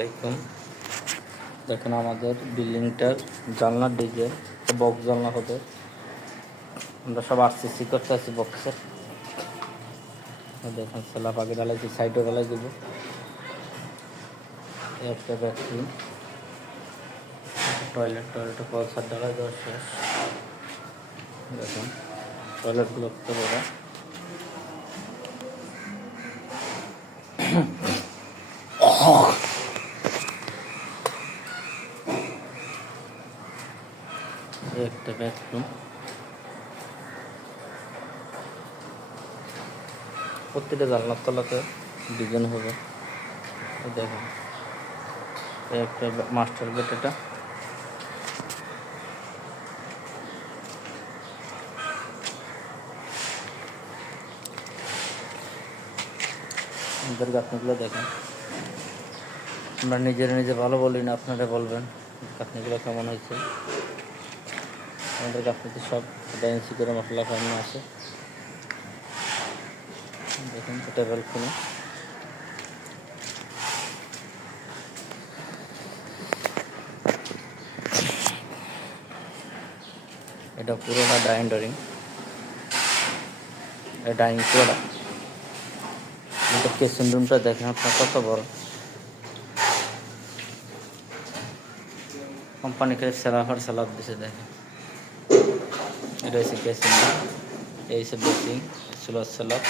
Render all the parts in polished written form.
দেখুন দেখুন আমাদের বিল্ডিংটার জানলার ডিজাইন বক্স জানলা হবে। আমরা সব আরসিসি করতে আছি বক্সের। দেখুন স্ল্যাব আগে ঢালাইছি, সাইডও ঢালাই দেবো। একটা ব্যাথরুম, টয়লেটে কলসার ঢালাই দেওয়া শেষ। দেখুন টয়লেটগুলো কত বড়। একটা ব্যাথরুম, প্রত্যেকটা জানলার তলাতে ডিজাইন হবে। দেখুন একটা মাস্টার বেড, আমাদের গাঁথনিগুলো দেখেন। আমরা নিজে ভালো বলি না, আপনারা বলবেন গাঁথনিগুলো কেমন হয়েছে। আমাদের গাঁথনিতে সব ড্যান্সি করে মশলা খাওয়ানো আছে। দেখুন এটা ব্যালকনি, এটা পুরোটা ডাইনিং পুরোটা। এটা কিচেন রুমটা দেখেন আপনার কত বড়। কোম্পানি করে স্যালাব দিছে দেখেন। এটা হচ্ছে কিচেন রুম, এই হচ্ছে বেসিং, স্যালাব।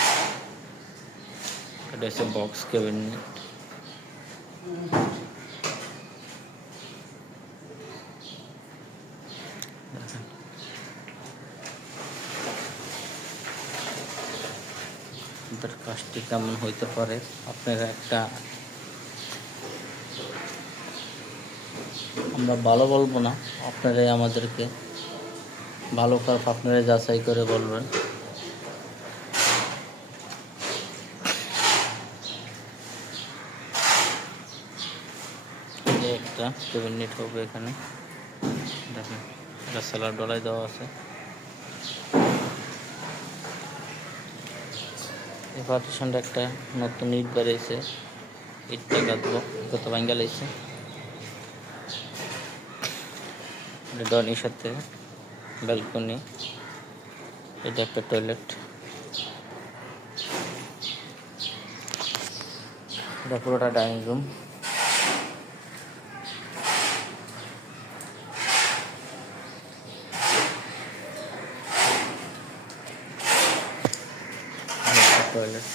এটা হচ্ছে বক্স ক্যাবিনেট। আপনাদের কাজটি কেমন হইতে পারে, আপনারা আমরা ভালো বলবো না, আপনারাই আমাদেরকে ভালো খারাপ আপনারাই যাচাই করে বলবেন। একটা ক্যাবিনেট হবে এখানে, দেখেন এটা সেলার ডলাই দেওয়া আছে। এই পার্টিশনটা একটা নতুন ইট বেরিয়েছে, ইটটা গাঁথবো, কত ভাঙ্গা লাগছে। ডনের সাথে ব্যালকনি, এটা একটা টয়লেট, এটা পুরোটা ডাইনিং রুম। টয়লেট